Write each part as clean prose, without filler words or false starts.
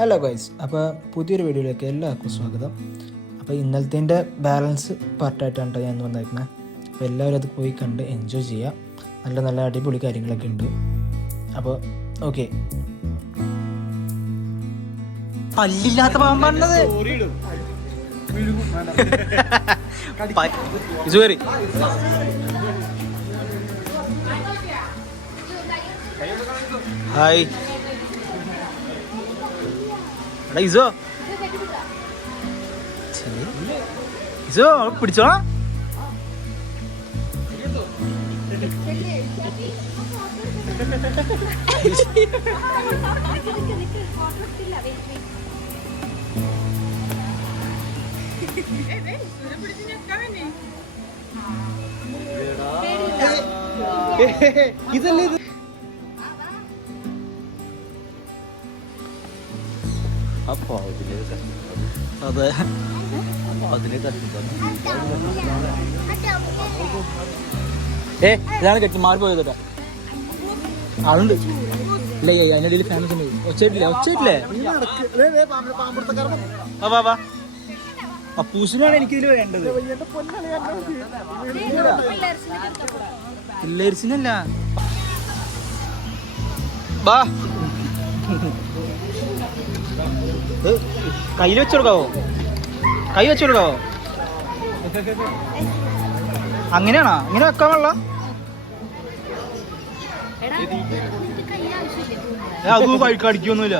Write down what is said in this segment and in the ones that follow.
Hello guys, അപ്പോൾ പുതിയൊരു വീഡിയോയിലേക്ക് എല്ലാവർക്കും സ്വാഗതം. അപ്പോൾ ഇന്നലത്തെ ബാലൻസ് പാർട്ടായിട്ടാണ് ഞാൻ വന്നേക്കുന്നത്. അപ്പോൾ എല്ലാവരും അത് പോയി കണ്ട് എൻജോയ് ചെയ്യുക. നല്ല നല്ല അടിപൊളി കാര്യങ്ങളൊക്കെ ഉണ്ട്. അപ്പോൾ ഓക്കെ. പല്ലില്ലാത്ത പാമ്പാണത്. ഹായ് ഇസോ ഇസോ പിടിച്ചോളാം. ഇതല്ലേ ഇത്. അതെ, ഇതാണ് കെട്ടി മാറിപ്പോയതോട്ടാ. അതുണ്ട് ഇല്ല, അതിനിടയിൽ ഫാമസ് ഉണ്ട്. ഒച്ചയിട്ടില്ലേ അപ്പൂസിനാണ് എനിക്കിതിൽ വേണ്ടത്. പിള്ളേർസിനല്ല. ബാ, കയ്യിൽ വെച്ച് കൊടുക്കാവോ? അങ്ങനെയാണോ? ഇങ്ങനെ വെക്കാൻ പാടില്ല. അത് കടിക്കൊന്നുമില്ല.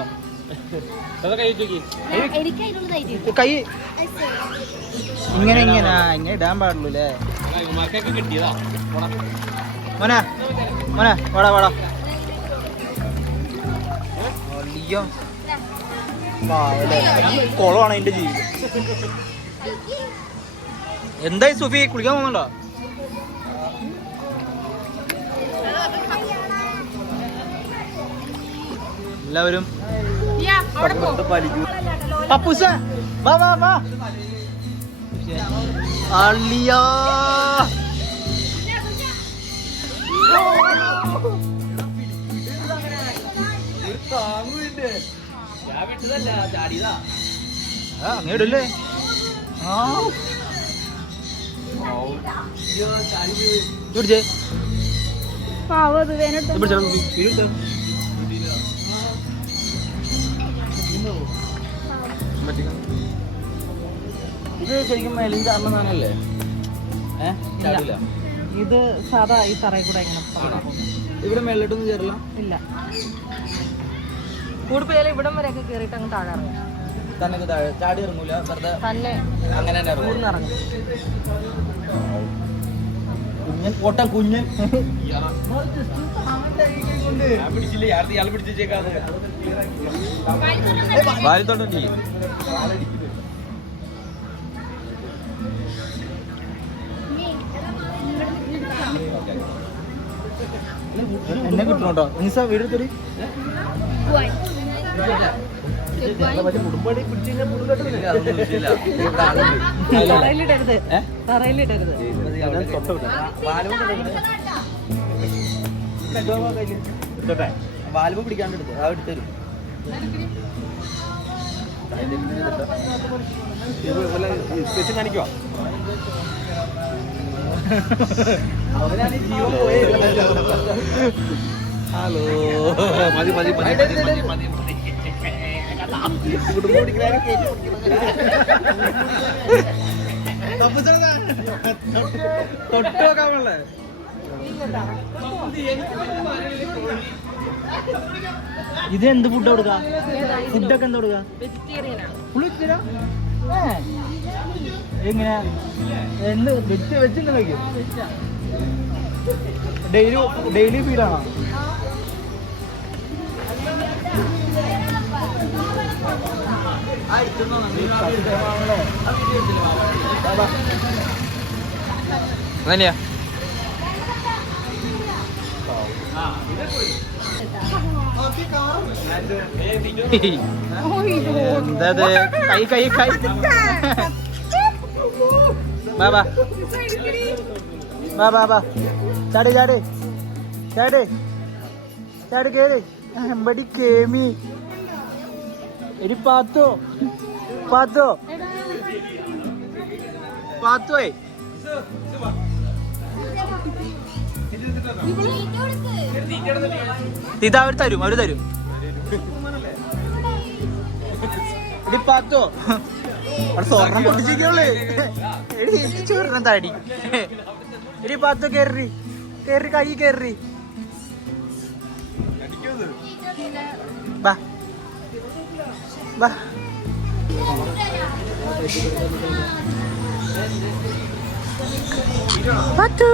കൈ ഇങ്ങനെ ഇടാൻ പാടുള്ളൂ അല്ലേ? മോനെ വാടാ. അയ്യോ, കുളമാണ് എന്റെ ജീവിതം. എന്തായി സുഫി, കുളിക്കാൻ പോകുന്നുണ്ടോ? എല്ലാവരും പപ്പൂസ വാ. അള്ളിയാ, അങ്ങനെ ഇടല്ലേ? പിടിച്ചേ ഇത് ശരിക്കും മേലും ചാർന്ന സാധനല്ലേ? ഇത് സാധാ ഈ തറയിൽ കൂടെ ഇങ്ങനെ ഇവിടെ മേളിലോട്ടൊന്നും ചേരില്ല. ഇല്ല, കൂടുതൽ ഇവിടം വരെയൊക്കെ കയറിയിട്ട് അങ്ങ് താഴെ ഇറങ്ങും. തന്നെ താഴെ ചാടി ഇറങ്ങൂല, വെറുതെ തന്നെ അങ്ങനെ തന്നെ ഇറങ്ങും. കുഞ്ഞൻ വാലിത്തോണ്ടി എന്നെ കിട്ടണോട്ടോ. നിസ വീടെടുത്തൊരു തറയിലിടരുത്. വാൽവ് പിടിക്കാണ്ട് എടുത്തു. ആ എടുത്തരും. കാണിക്കുവാ അവനാണ് ജീവൻ പോയേ. ഹലോ, മതി തൊട്ടുനോക്കാമല്ലേ? ഇത് എന്ത് ഫുഡ് കൊടുക്ക? ഫുഡൊക്കെ എന്താ കൊടുക്ക? എങ്ങനെയാ? എന്ത് വെച്ച് കഴിക്കും? ഡെയിലി ഫീഡാണോ? അങ്ങനെയാ? എന്താ കൈ ബാ ചാടി കേറി ബड़ी केमी എടി പാത്തോ പാത്തോ പാത്തോയ് ഇതാ അവര് തരും എടി പാത്തോ സ്വർണം പൊട്ടിച്ചിരിക്കുള്ളേ എടി ചോറിനെ താടി എടി പാത്തോ കേറി കൈ കേറി ബാ ബാ പാത്തു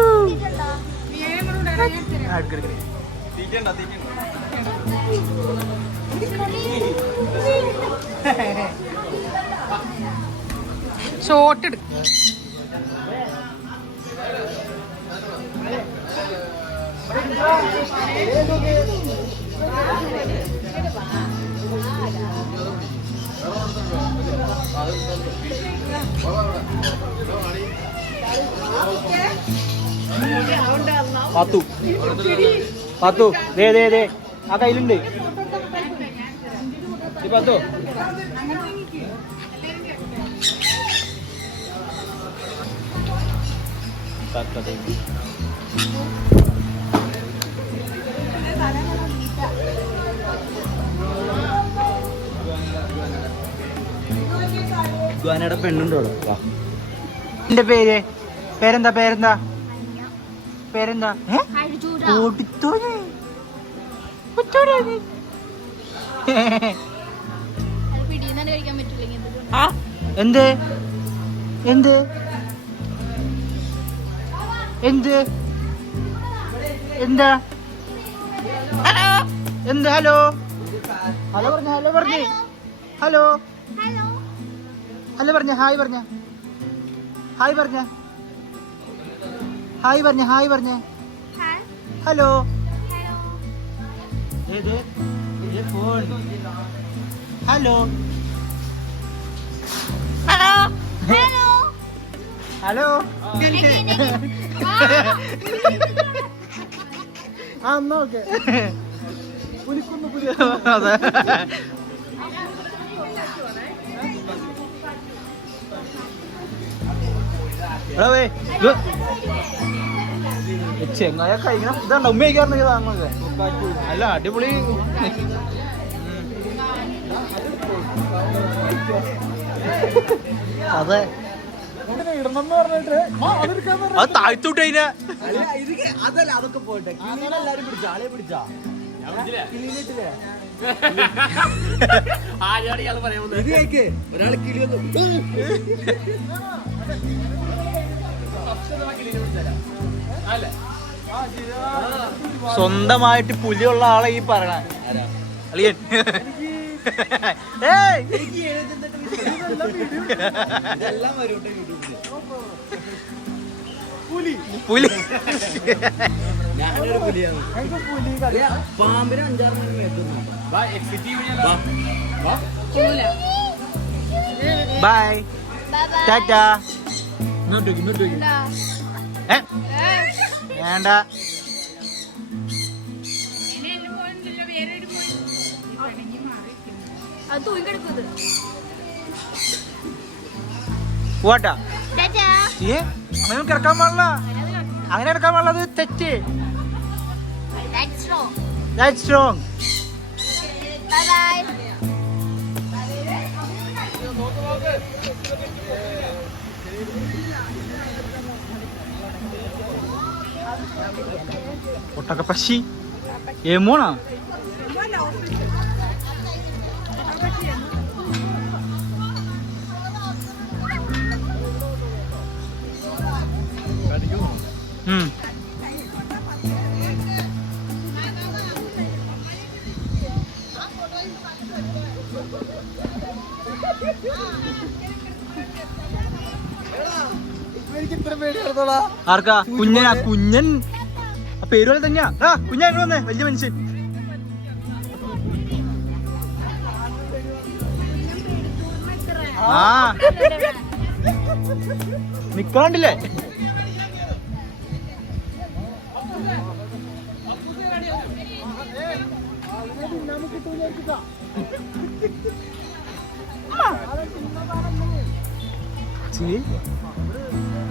ഷോട്ട് എടുക്കും. പാത്തു പാത്തു ദേ ദേ ദേ ആ കയ്യിലുണ്ട് പാത്തു പെണ്ണുണ്ടോ എന്റെ പേരെന്താ എന്ത് എന്ത് എന്ത് എന്താ എന്ത് ഹലോ ഹലോ പറഞ്ഞ ഹലോ ഹലോ പറഞ്ഞ ഹായ് പറഞ്ഞ ഹലോ ഹലോ ഹലോ ആ എന്നാ ഓക്കെ പുലിക്കുന്നു പുലി അതെ ചെങ്ങായ കഴിക്കണം ഇതാണ്ട ഉമ്മ കഴിക്കാറുണ്ട് താങ്കളൊക്കെ അല്ല അടിപൊളി അതെ ഇടണമെന്ന് പറഞ്ഞിട്ട് അത് താഴ്ത്തോട്ട് അതിനെ അതല്ല അതൊക്കെ പോട്ടെ എല്ലാരും പിടിച്ചാ ആളെ പിടിച്ചാ ഒരാൾ സ്വന്തമായിട്ട് പുലിയുള്ള ആളെ ഈ പറയണ അളിയൻ പുലി ഞാനൊരു പുലിയാണ് പാമ്പിന് 5-6 ബൈ ടാറ്റാ ഇങ്ങോട്ട് വേണ്ട പോട്ടാ അങ്ങനെ കിടക്കാൻ പാടില്ല അങ്ങനെ കിടക്കാൻ പാടില്ല അത് തെറ്റ് That's wrong. Bye-bye. Otakapasi. Emona. ആർക്കാ കുഞ്ഞനാ കുഞ്ഞൻ പേര് പോലെ തന്നെയാ കുഞ്ഞൻ വന്നേ വലിയ മനുഷ്യൻ ആ നിക്കാണ്ടില്ലേ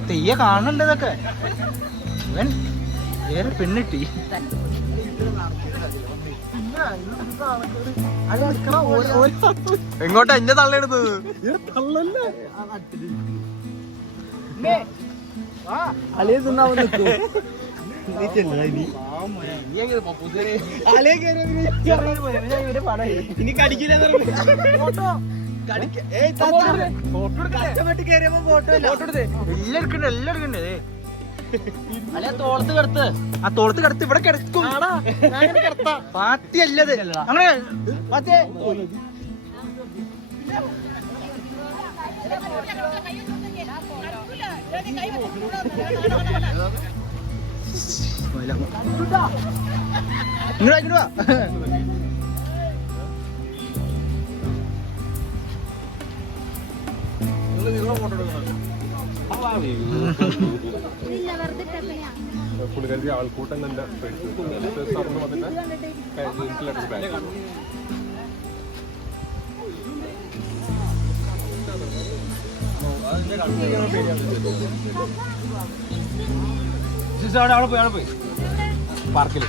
തെയ്യ കാണുന്നുണ്ട് ഇതൊക്കെ. ഇവൻ വേറെ പെണ്ണിട്ടി. എങ്ങോട്ടാ എന്നെ തള്ളയെടുത്തത്? അളിയെ തിന്നാൻ ഇനി കടിക്കില്ല. തോളത്ത് കിടത്ത്, ആ തോളത്ത് കിടത്ത് ഇവിടെ കിടക്കും. പാത്തിയല്ലത് അങ്ങനെ പാത്തേ. ഇങ്ങോട്ടാ പുള്ളിക്കാരി ആൾക്കൂട്ടം കണ്ട തുറന്നു വന്നിട്ട് അവിടെ പോയി പാർക്കില്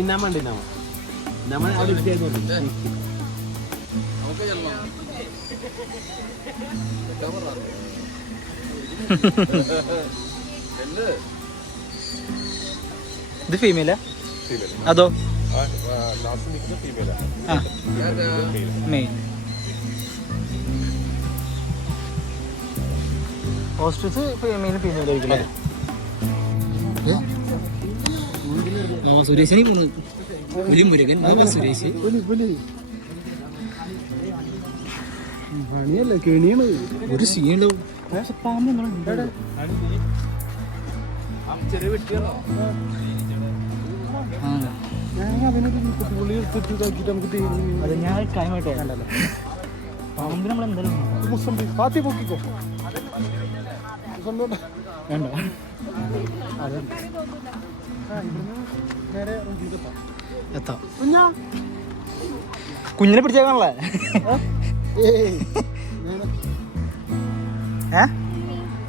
ഇന്നാമണ്ട് ഇന്നാമ അവിടെ ഇത് ഫീമെയിലാ? അതോ മെയിൻ. ഓസ്ട്രിച്ച് മെയിൻ ഫീമെയിൽ ആയിരിക്കും. സുരേഷിനെ പോണു. പുലി മുരുകൻ സുരേഷ്. ഒരു സീനുണ്ടാവും. ചെറിയ വെട്ടിയാണോ? അത് ഞാൻ കാര്യമായിട്ടോ കണ്ടല്ലോ. പാമ്പിന് നമ്മൾ എന്തായാലും പൊക്കിക്കോ വേണ്ട. എത്താം. കുഞ്ഞിനെ പിടിച്ചേക്കാണല്ലേ?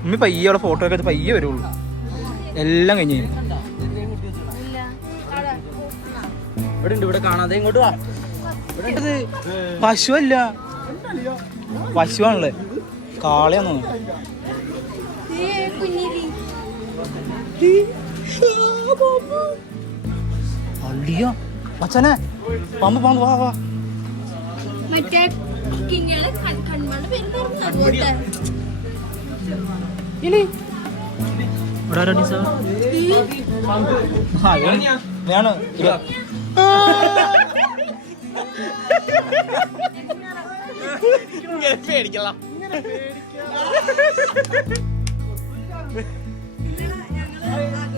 ഉമ്മി പയ്യെ അവിടെ ഫോട്ടോ ഒക്കെ പയ്യെ വരുള്ളൂ. എല്ലാം കഴിഞ്ഞ് ഇവിടെ ഉണ്ട്. ഇവിടെ കാണാതെ ഇങ്ങോട്ട് വാ. ഇവിടെ പശുവല്ല, പശുവാണല്ലേ? കാളയാന്ന് തോന്നുന്നു. അള്ളിയോ മച്ചനെ, പാമ്പ് പാമ്പ്. വാ വാ. വേണം പേടിക്കല.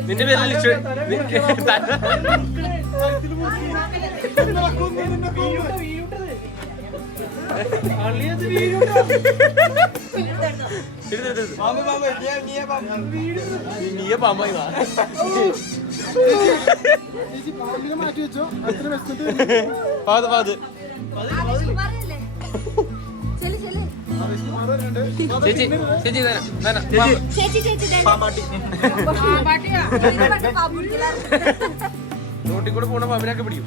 നിന്റെ പേരിൽ മാറ്റി വെച്ചോ. റോട്ടിൽ കൂടെ പോണ പാമ്പിനൊക്കെ പിടിക്കും.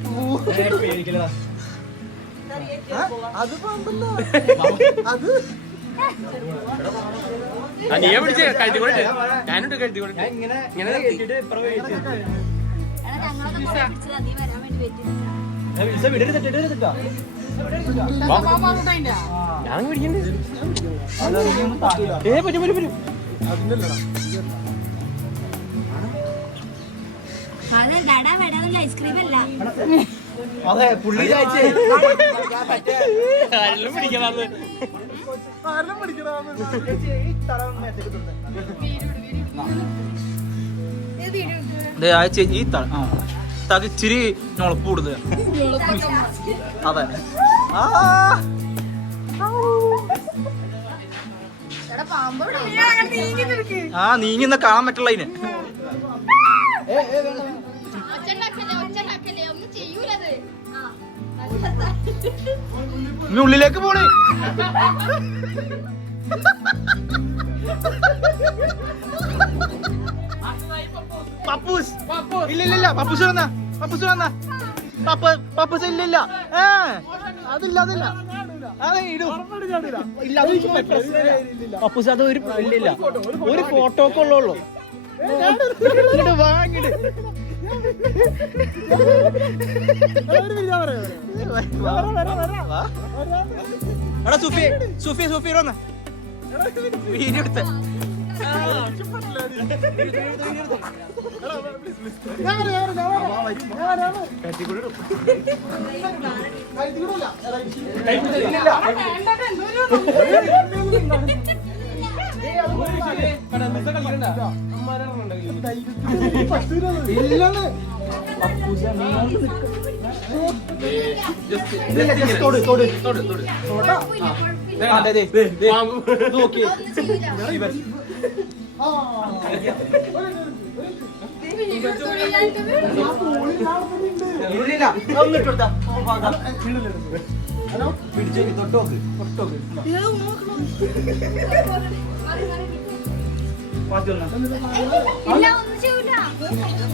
നീയെ പിടിച്ച് കഴുത്തി കൊണ്ടിട്ട് ഞാനുണ്ട് കഴുത്തി കൊണ്ടിട്ട് ഇങ്ങനെ ഞാൻ പിടിക്കണ്ടേ? പറ്റും. ഐസ്ക്രീം അല്ല. അതെ പുള്ളി ഈ തകിച്ചിരി ഞൊളപ്പ് കൂടുതല. അതെ നീങ്ങുന്ന കാണാൻ പറ്റുള്ള ഇതിന്. ഒന്നും ചെയ്യൂലത്. ഇനി ഉള്ളിലേക്ക് പോണേ. പപ്പൂസ് ഇല്ല പപ്പൂസ് വന്ന പപ്പൂസ് ഇല്ല. അതില്ല അതെ ഇടും. പപ്പൂസ് അത് ഒരു ഇല്ല ഒരു ഫോട്ടോക്കെ ഉള്ളൂ. വാങ്ങിട്ട് എടാ സൂഫി വന്ന വീഡിയോ എടുത്ത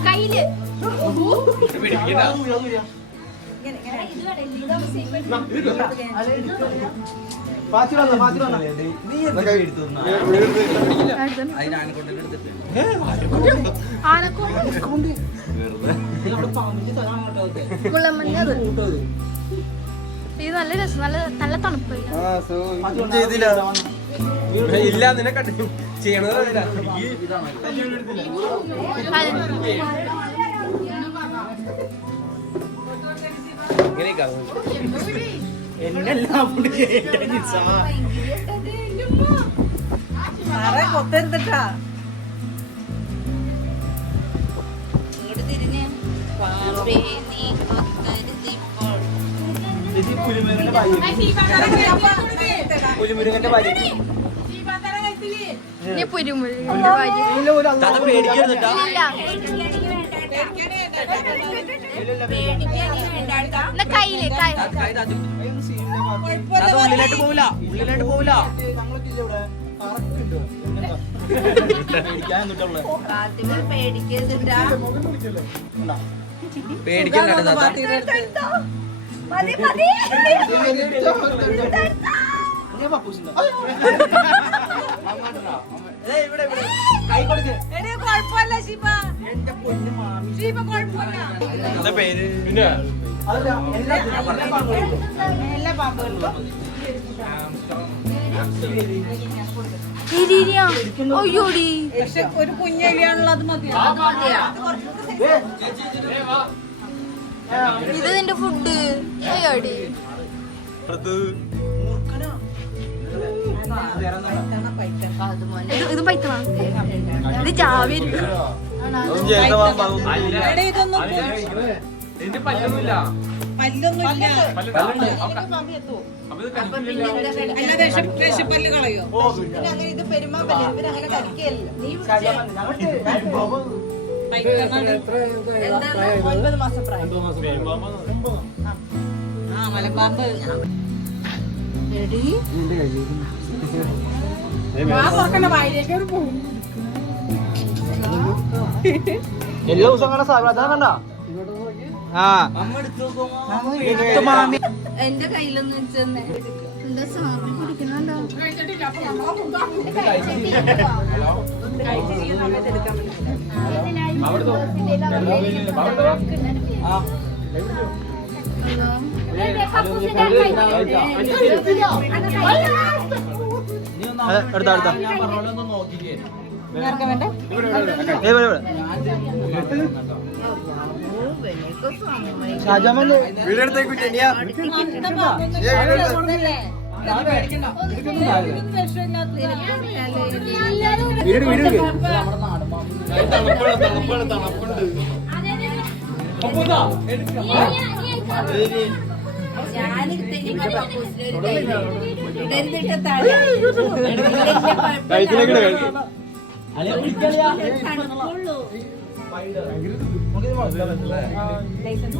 കയ്യില് ഇത് നല്ല രസം, നല്ല തണുപ്പ്. ഇല്ല നിന്നെ കണ്ടു ചെയ്യണത് കൊത്തരുത്തട്ടാ. പുലിമുരുകന്റെ ഭാര്യ കയ്യില് ഉള്ളിലായിട്ട് പോവില്ല പേര് ഒയ്യോടി ഒരു കുഞ്ഞെലിയാണുള്ളത്. അത് മതിയോ? ഇത് നിന്റെ ഫുഡ്. അയ്യോടി ഇത് പൈത്തണ. ഇത് ചാവി പല്ല് കളയോ? ഇത് പെരുമാപ്പല്ലേ ഇവരങ്ങനെ കഴിക്കല്ല. 9 മാസം പ്രായം. മലമ്പാമ്പ് എല്ലാ ദിവസവും അങ്ങനെ സാധനം കണ്ട എന്റെ കയ്യിലൊന്നും വെച്ചെന്നെ. എന്താ സാധനം കുടിക്കണോ? അടുത്ത ഷാജാമല്ലേ ലൈസൻസ്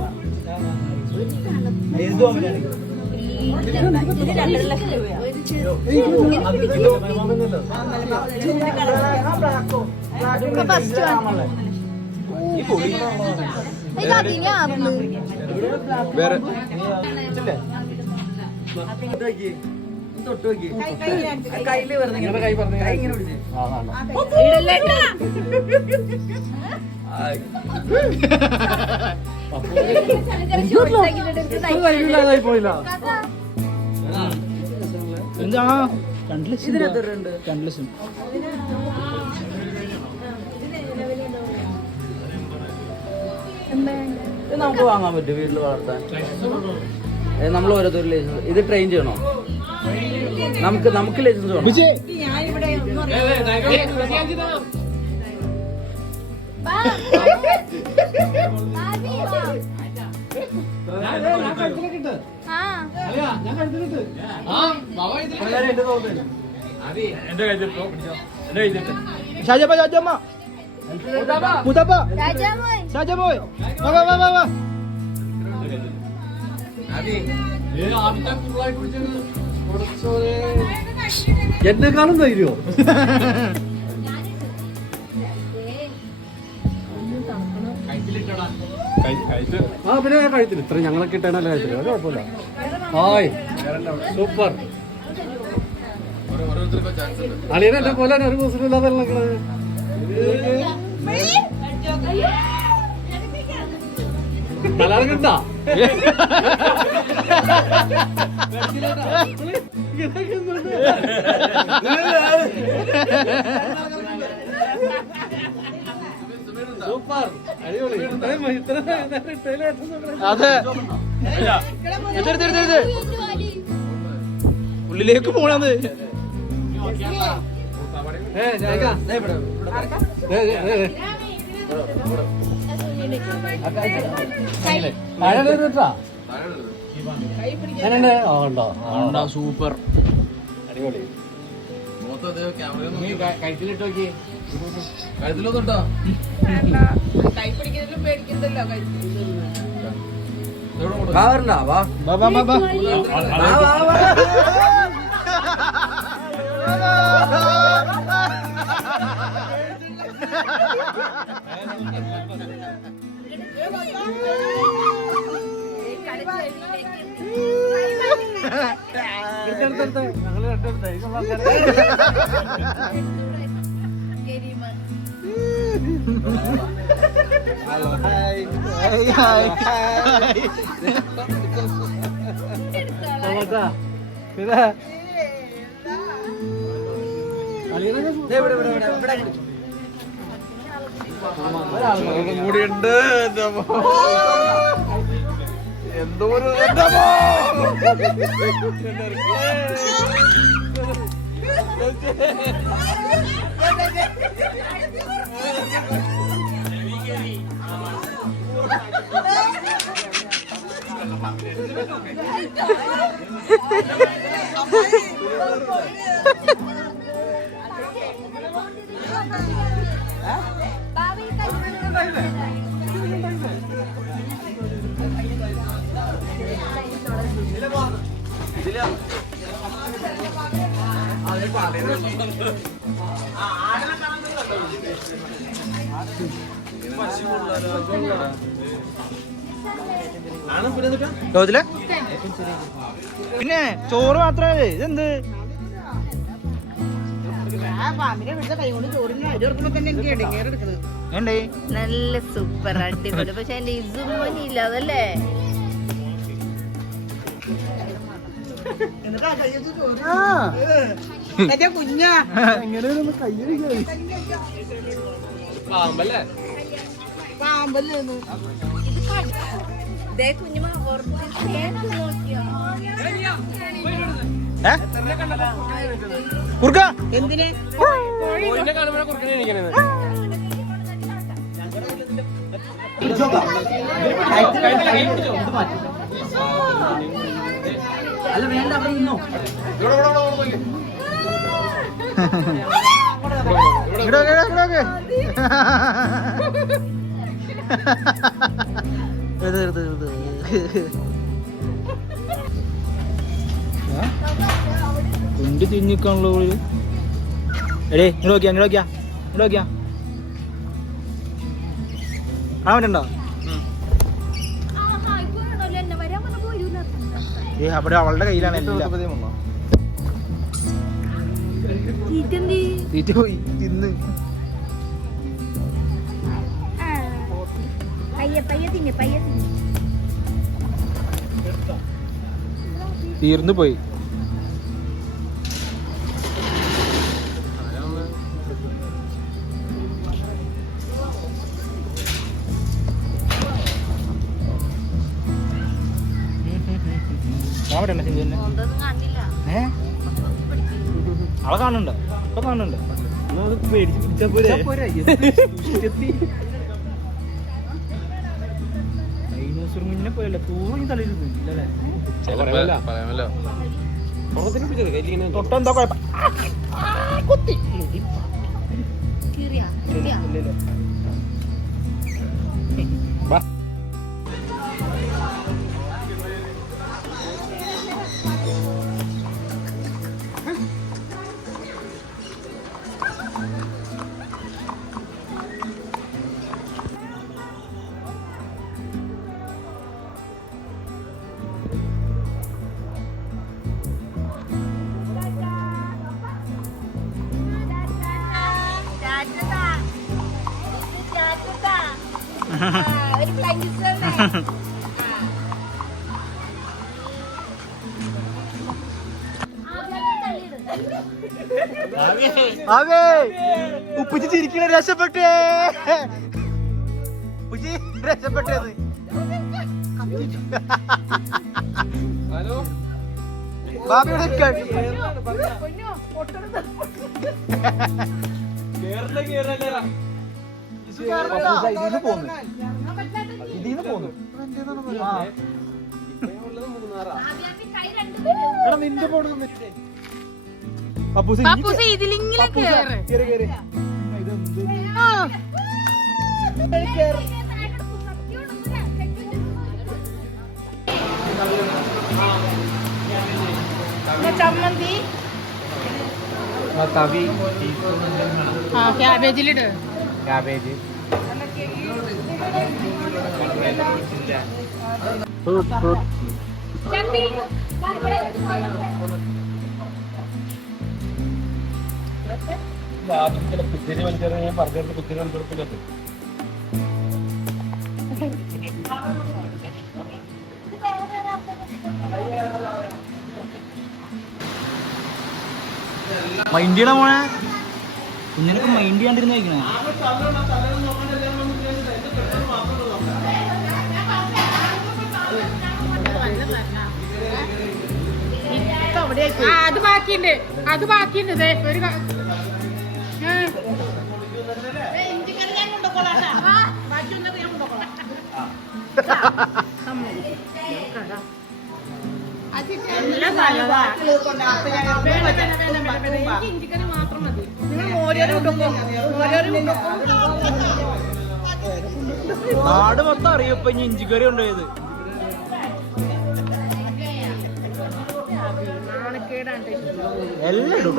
ഇത് 2 ലക്ഷം രൂപയാണ്. ഫസ്റ്റ് ഇത് അതിനായിരുന്നു വേറെ എന്താ 2 ലക്ഷം 2 ലക്ഷം ഇത് നമുക്ക് വാങ്ങാൻ പറ്റും വീട്ടിൽ വളർത്താൻ. നമ്മൾ ഓരോരുത്തർ ലൈസൻസ് ഇത് ട്രെയിൻ ചെയ്യണോ? നമുക്ക് ലൈസൻസ് വേണം. ഞാനിവിടെ ഒന്നും ഷാജമ്മ ഷാജമ്മ മുത്തപ്പ രാജാമോൻ ഷാജമ്മോയ് വാ വാ വാ വാ വാ എന്നെക്കാളും ധൈര്യോ? ആ പിന്നെ കഴിച്ചില്ല. ഇത്ര ഞങ്ങളൊക്കെ ഇട്ടാണല്ലോ കഴിച്ചില്ല. അത് കുഴപ്പമില്ല. Hi super. അളിയനെ എന്നെ പോലെ ഒരു ദിവസം ഇല്ലാതെ കലാർക്കുണ്ടാ സൂപ്പർ അടിപൊളി. അതെ ഉള്ളിലേക്ക് പോണത് സൂപ്പർ അടിപൊളി. കഴിച്ചിട്ട് നോക്കി കഴുത്തിലൊന്നുണ്ടോ? കൈ പിടിക്കുന്നതിലും പേടിക്കുന്നതല്ലോ കാവറണ്ടാ വാ ബാ ബാ ബാ ബാ കൂടിയുണ്ട് എന്തോ ഒരു ലോകത്തിലെ പിന്നെ ചോറ് മാത്രമേ ഇതെന്ത് പാമ്പിനെ പിടിച്ച കൈ കൊണ്ട് ചോറിന് അരി കൊടുക്കുമ്പോ തന്നെ എനിക്ക് ഇടങ്ങേറെടുക്കുന്നത്. വേണ്ടേ നല്ല സൂപ്പർ അടിപൊളി. പക്ഷെ എന്റെ ഇസുമോനില്ല അതല്ലേ എന്റെ കുഞ്ഞാ പാമ്പല്ലേ പാമ്പല്ലേ ദേ കുഞ്ഞുമ നോക്കിയോ? കുറുക്ക എന്തിനെ അല്ല വേണ്ട അവിടെ നിന്നോ. കുണ്ടി തിന്നിക്കാണല്ലോ എടേ ഇങ്ങോട്ട് നോക്കിയാ ആ പറ്റണ്ടോ അവിടെ അവളുടെ കയ്യിലാണ് എല്ലാം തീറ്റ പോയി തിന്ന് തീർന്നു പോയി അവളെ കാണുന്നുണ്ടോ ഇപ്പൊ കാണുന്നുണ്ടോ ഡൈനോസർ മുന്നേ പോയല്ലേ തൂങ്ങി തലയില്ലേ തൊട്ടെന്താ കുഴപ്പം കുത്തി ഒരു ഫ്ലൈറ്റ് അവേ ഉപ്പിച്ച് ചിരിക്കണ രക്ഷപ്പെട്ടേ ഉപ്പിച്ച് രക്ഷപ്പെട്ടത് ബാബിയുടെ ഇതിന്ന് പോന്നു നിന്റെ പോണു ഇതിലിങ്ങനെ കേറ് ചമ്മന്തി ക്യാബേജിലിട് ക്യാബേജ് മൈൻഡിയുടെ മോനെ കുഞ്ഞിനൊക്കെ മൈൻഡ് ചെയ്യാണ്ടിരുന്ന് കഴിക്കണേ അത് ബാക്കിയുണ്ട് ദേ ഒരു മാത്രം മതി നാട് മൊത്തം അറിയും ഇപ്പൊ ഇനി ഇഞ്ചിക്കറി കൊണ്ടുപോയത് എല്ലാം ഇടും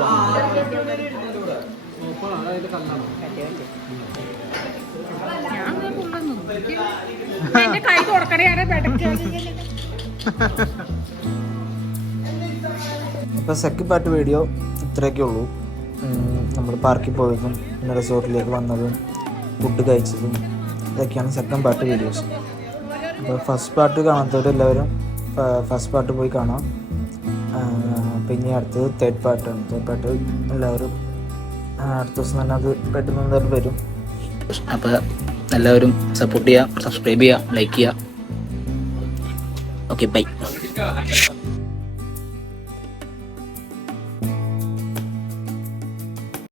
എന്റെ കൈ തുടക്കണേ ഇപ്പൊ സെക്കൻഡ് പാർട്ട് വീഡിയോ ഇത്രയൊക്കെ ഉള്ളൂ. നമ്മൾ പാർക്കിൽ പോയതും പിന്നെ റിസോർട്ടിലേക്ക് വന്നതും ഫുഡ് കഴിച്ചതും ഇതൊക്കെയാണ് സെക്കൻഡ് പാർട്ട് വീഡിയോസ്. അപ്പോൾ ഫസ്റ്റ് പാർട്ട് കാണാത്തവരെല്ലാവരും ഫസ്റ്റ് പാർട്ട് പോയി കാണാം. പിന്നെ അടുത്തത് തേർഡ് പാർട്ടാണ്. തേർഡ് പാർട്ട് എല്ലാവരും അടുത്ത ദിവസം തന്നെ അത് പെട്ടെന്ന് എന്തായാലും വരും. അപ്പോൾ എല്ലാവരും സപ്പോർട്ട് ചെയ്യുക, സബ്സ്ക്രൈബ് ചെയ്യുക, ലൈക്ക് ചെയ്യുക. Okay bye.